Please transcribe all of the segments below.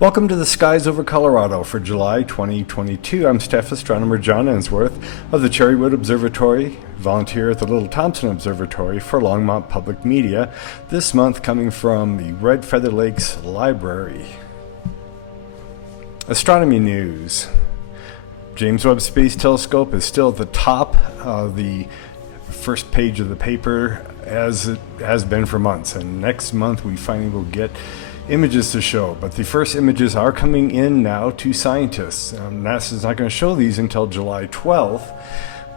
Welcome to the Skies over Colorado for July 2022. I'm Staff Astronomer John Ensworth of the Cherrywood Observatory, volunteer at the Little Thompson Observatory for Longmont Public Media, this month coming from the Red Feather Lakes Library. Astronomy news. James Webb Space Telescope is still at the top of the first page of the paper, as it has been for months, and next month we finally will get images to show, but the first images are coming in now to scientists. NASA's not going to show these until July 12th,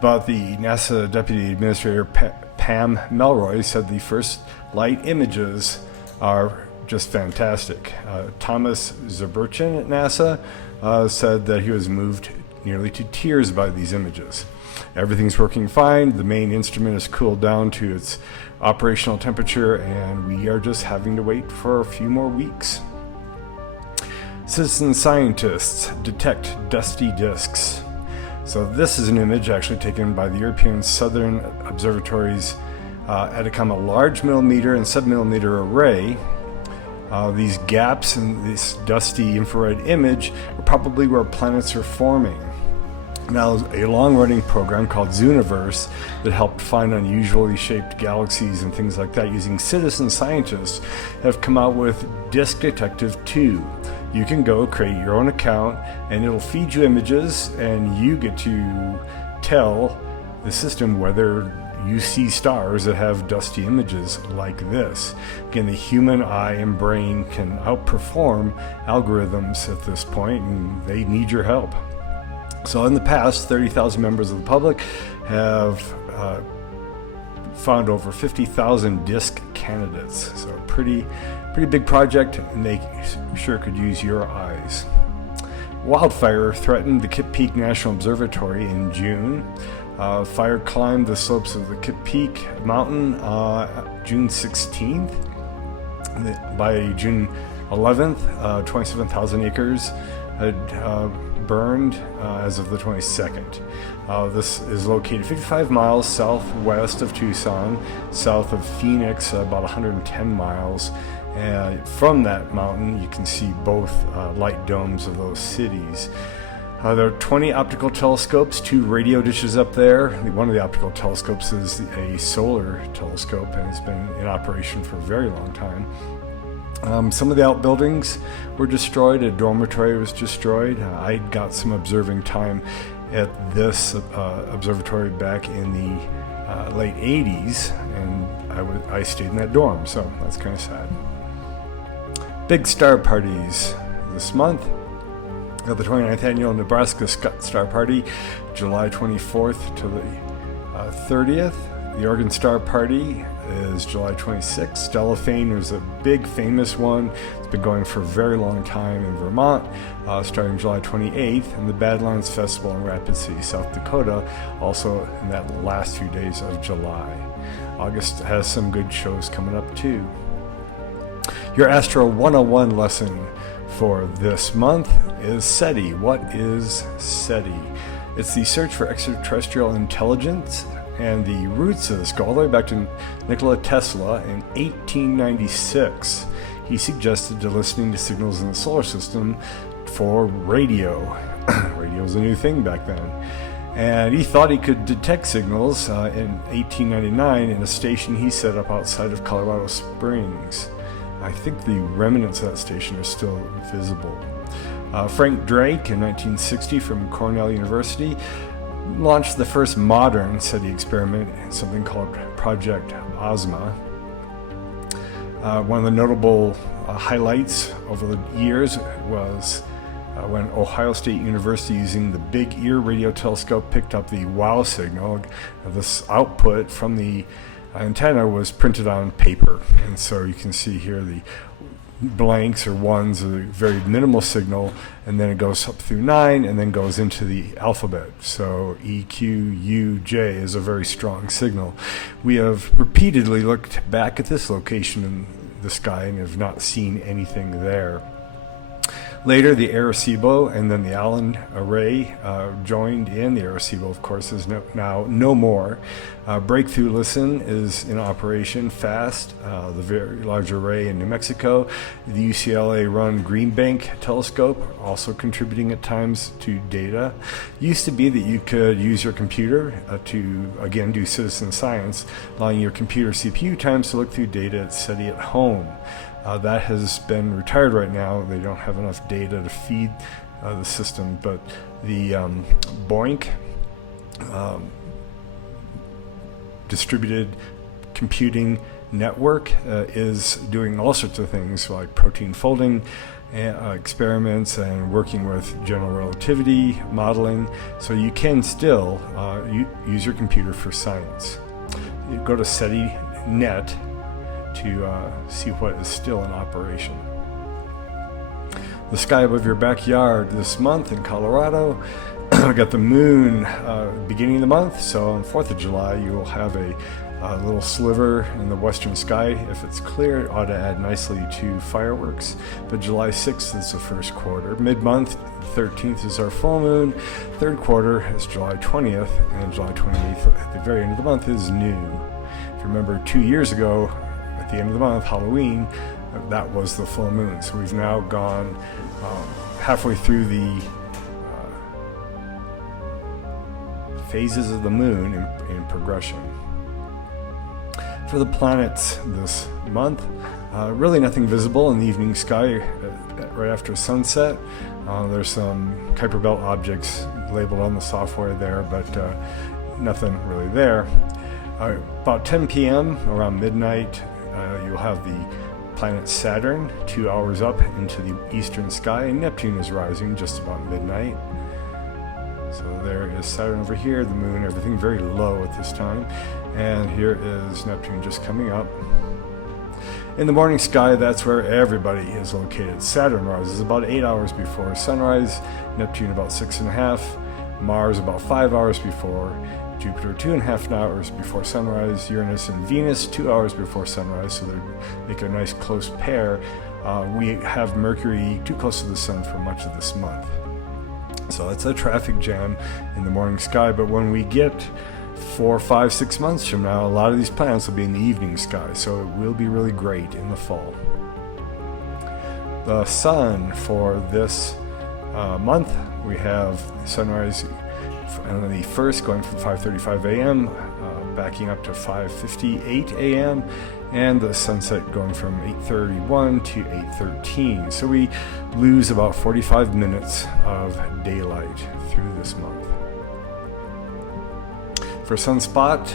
but the NASA Deputy Administrator Pam Melroy said the first light images are just fantastic. Thomas Zurbuchen at NASA said that he was moved nearly to tears by these images. Everything's working fine. The main instrument is cooled down to its operational temperature, and we are just having to wait for a few more weeks. Citizen scientists detect dusty disks. So this is an image actually taken by the European Southern Observatory's Atacama Large Millimeter and Submillimeter Array. These gaps in this dusty infrared image are probably where planets are forming. Now, a long-running program called Zooniverse that helped find unusually shaped galaxies and things like that using citizen scientists have come out with Disk Detective 2. You can go create your own account and it'll feed you images, and you get to tell the system whether you see stars that have dusty images like this. Again, the human eye and brain can outperform algorithms at this point, and they need your help. So in the past, 30,000 members of the public have found over 50,000 disk candidates. So a pretty big project, and they sure could use your eyes. Wildfire threatened the Kitt Peak National Observatory in June. Fire climbed the slopes of the Kitt Peak mountain June 16th. By June 11th, 27,000 acres had burned as of the 22nd. This is located 55 miles southwest of Tucson, south of Phoenix, about 110 miles. And from that mountain, you can see both light domes of those cities. There are 20 optical telescopes, 2 radio dishes up there. One of the optical telescopes is a solar telescope, and it's been in operation for a very long time. Some of the outbuildings were destroyed. A dormitory was destroyed. I got some observing time at this observatory back in the late 80s, and I stayed in that dorm, so that's kind of sad. Big star parties this month. The 29th annual Nebraska Star Party, July 24th to the 30th. The Oregon Star Party is July 26th. Stellafane is a big famous one. It's been going for a very long time in Vermont, starting July 28th, and the Badlands Festival in Rapid City, South Dakota, also in that last few days of July. August has some good shows coming up too. Your Astro 101 lesson for this month is SETI. What is SETI? It's the search for extraterrestrial intelligence, and the roots of this go all the way back to Nikola Tesla in 1896. He suggested listening to signals in the solar system for radio. Radio was a new thing back then. And he thought he could detect signals in 1899 in a station he set up outside of Colorado Springs. I think the remnants of that station are still visible. Frank Drake in 1960 from Cornell University launched the first modern SETI experiment in something called Project Ozma. One of the notable highlights over the years was when Ohio State University, using the Big Ear radio telescope, picked up the WOW signal. This output from the antenna was printed on paper, and so you can see here the blanks or ones, a very minimal signal, and then it goes up through 9 and then goes into the alphabet. So E, Q, U, J is a very strong signal. We have repeatedly looked back at this location in the sky and have not seen anything there. Later, the Arecibo and then the Allen Array joined in. The Arecibo, of course, is now no more. Breakthrough Listen is in operation. FAST, the very large array in New Mexico. The UCLA-run Green Bank telescope, also contributing at times to data. Used to be that you could use your computer to, again, do citizen science, allowing your computer CPU times to look through data at SETI at home. That has been retired right now. They don't have enough data to feed the system, but the BOINC, Distributed Computing Network, is doing all sorts of things like protein folding experiments and working with general relativity modeling, so you can still use your computer for science. You go to SETI.net to see what is still in operation. The sky above your backyard this month in Colorado. We got the moon beginning of the month, so on 4th of July you will have a little sliver in the western sky. If it's clear, it ought to add nicely to fireworks. But July 6th is the first quarter. Mid-month, 13th is our full moon. Third quarter is July 20th, and July 28th at the very end of the month is new. If you remember 2 years ago, at the end of the month, Halloween, that was the full moon. So we've now gone halfway through the phases of the moon in progression. For the planets this month, really nothing visible in the evening sky right after sunset. There's some Kuiper Belt objects labeled on the software there, but nothing really there. About 10 p.m., around midnight, you'll have the planet Saturn 2 hours up into the eastern sky, and Neptune is rising just about midnight. So there is Saturn over here, the moon, everything very low at this time. And here is Neptune just coming up. In the morning sky, that's where everybody is located. Saturn rises about 8 hours before sunrise, Neptune about 6.5, Mars about 5 hours before, Jupiter 2.5 hours before sunrise, Uranus and Venus 2 hours before sunrise, so they make a nice close pair. We have Mercury too close to the sun for much of this month. So it's a traffic jam in the morning sky, but when we get 4, 5, 6 months from now, a lot of these planets will be in the evening sky, so it will be really great in the fall. The sun for this month, we have sunrise on the 1st going from 5:35 a.m., backing up to 5:58 a.m., and the sunset going from 8:31 to 8:13. So we lose about 45 minutes of daylight through this month. For sunspot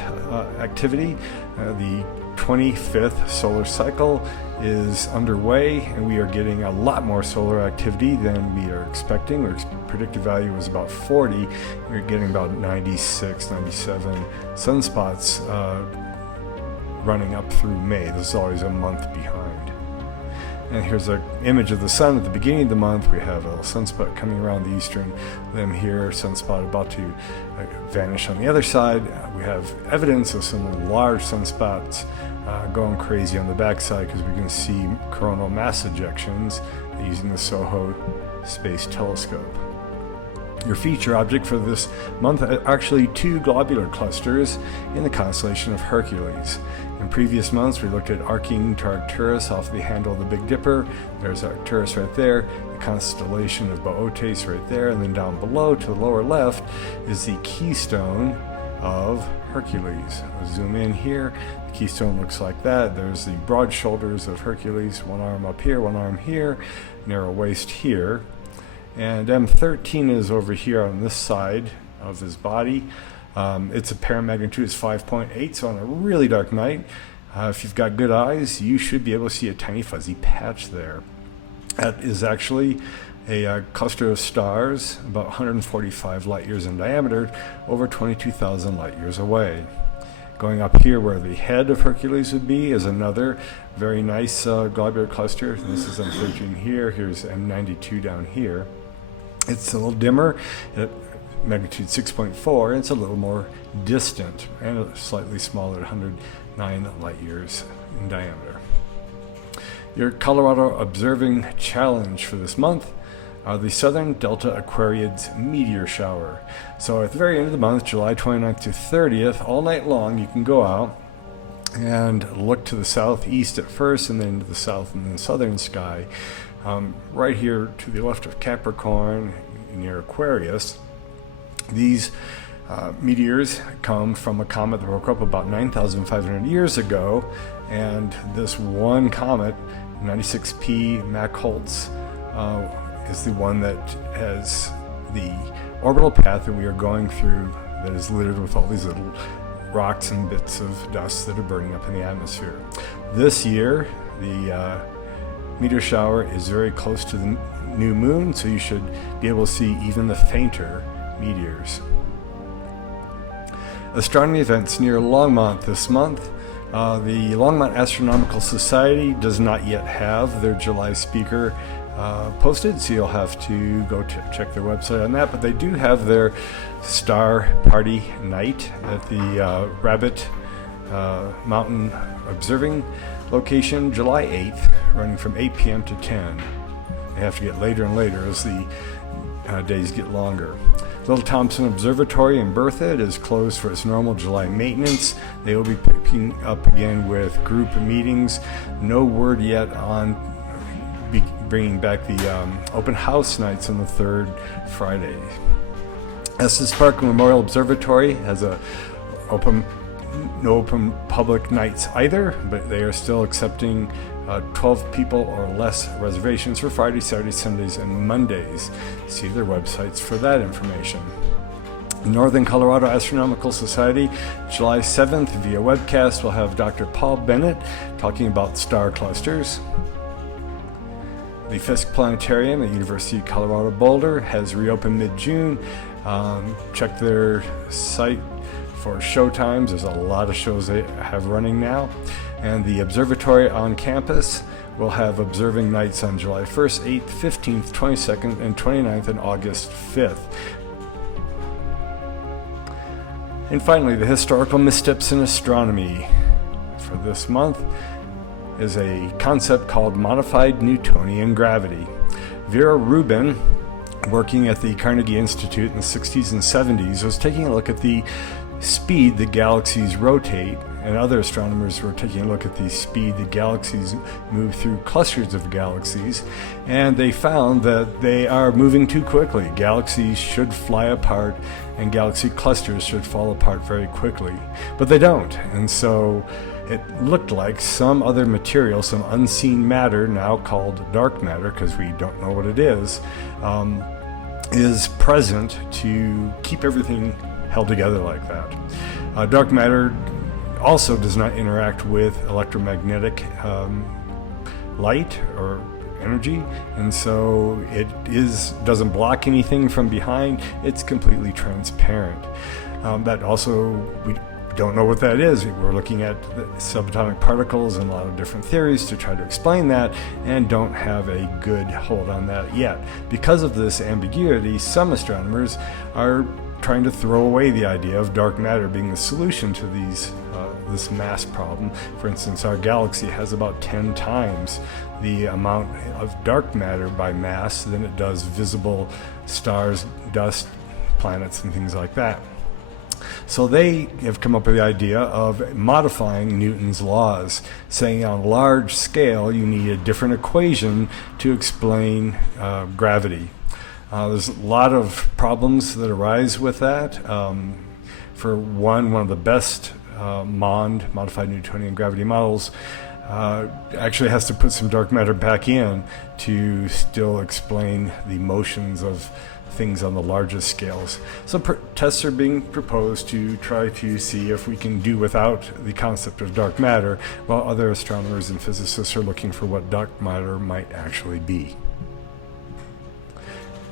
activity, the 25th solar cycle is underway, and we are getting a lot more solar activity than we are expecting. Our predicted value was about 40. We're getting about 96, 97 sunspots running up through May. This is always a month behind. And here's an image of the sun at the beginning of the month. We have a sunspot coming around the eastern limb here, sunspot about to vanish on the other side. We have evidence of some large sunspots going crazy on the backside because we can see coronal mass ejections using the SOHO Space Telescope. Your feature object for this month are actually 2 globular clusters in the constellation of Hercules. In previous months, we looked at arcing to Arcturus off the handle of the Big Dipper. There's Arcturus right there, the constellation of Boötes right there, and then down below to the lower left is the keystone of Hercules. I'll zoom in here. The keystone looks like that. There's the broad shoulders of Hercules, one arm up here, one arm here, narrow waist here. And M13 is over here on this side of his body. Its apparent magnitude is 5.8, so on a really dark night, if you've got good eyes, you should be able to see a tiny fuzzy patch there. That is actually a cluster of stars about 145 light years in diameter, over 22,000 light years away. Going up here where the head of Hercules would be is another very nice globular cluster. This is M13 here, here's M92 down here. It's a little dimmer at magnitude 6.4, and it's a little more distant and slightly smaller at 109 light years in diameter. Your Colorado Observing Challenge for this month, the Southern Delta Aquarius meteor shower. So at the very end of the month, July 29th to 30th, all night long, you can go out and look to the southeast at first, and then to the south and the southern sky. Right here to the left of Capricorn, near Aquarius, these meteors come from a comet that broke up about 9,500 years ago, and this one comet, 96P Mach-Holtz, is the one that has the orbital path that we are going through that is littered with all these little rocks and bits of dust that are burning up in the atmosphere. This year, the meteor shower is very close to the new moon, so you should be able to see even the fainter meteors. Astronomy events near Longmont this month. The Longmont Astronomical Society does not yet have their July speaker posted, so you'll have to go check their website on that, but they do have their star party night at the Rabbit Mountain Observing location, July 8th, running from 8 p.m. to 10. They have to get later and later as the days get longer. Little Thompson Observatory in Berthoud is closed for its normal July maintenance. They will be picking up again with group meetings. No word yet on bringing back the open house nights on the third Friday. Estes Park Memorial Observatory has no open public nights either, but they are still accepting 12 people or less reservations for Friday, Saturday, Sundays, and Mondays. See their websites for that information. Northern Colorado Astronomical Society, July 7th via webcast, will have Dr. Paul Bennett talking about star clusters. The Fisk Planetarium at University of Colorado Boulder has reopened mid-June. Check their site for show times. There's a lot of shows they have running now. And the observatory on campus will have observing nights on July 1st, 8th, 15th, 22nd, and 29th, and August 5th. And finally, the historical missteps in astronomy for this month is a concept called modified Newtonian gravity. Vera Rubin, working at the Carnegie Institute in the 60s and 70s, was taking a look at the speed the galaxies rotate, and other astronomers were taking a look at the speed the galaxies move through clusters of galaxies, and they found that they are moving too quickly. Galaxies should fly apart and galaxy clusters should fall apart very quickly, but they don't. And so it looked like some other material, some unseen matter, now called dark matter because we don't know what it is present to keep everything held together like that. Dark matter also does not interact with electromagnetic light or energy, and so it doesn't block anything from behind. It's completely transparent. That also, we don't know what that is. We're looking at the subatomic particles and a lot of different theories to try to explain that, and don't have a good hold on that yet. Because of this ambiguity, some astronomers are trying to throw away the idea of dark matter being the solution to this mass problem. For instance, our galaxy has about 10 times the amount of dark matter by mass than it does visible stars, dust, planets, and things like that. So they have come up with the idea of modifying Newton's laws, saying on a large scale you need a different equation to explain gravity. There's a lot of problems that arise with that. For one of the best modified Newtonian gravity models, actually has to put some dark matter back in to still explain the motions of things on the largest scales. So tests are being proposed to try to see if we can do without the concept of dark matter, while other astronomers and physicists are looking for what dark matter might actually be.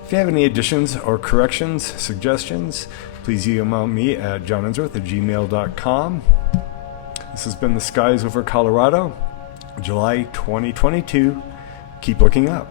If you have any additions or corrections, suggestions, please email me at johnensworth@gmail.com. This has been The Skies Over Colorado, July 2022. Keep looking up.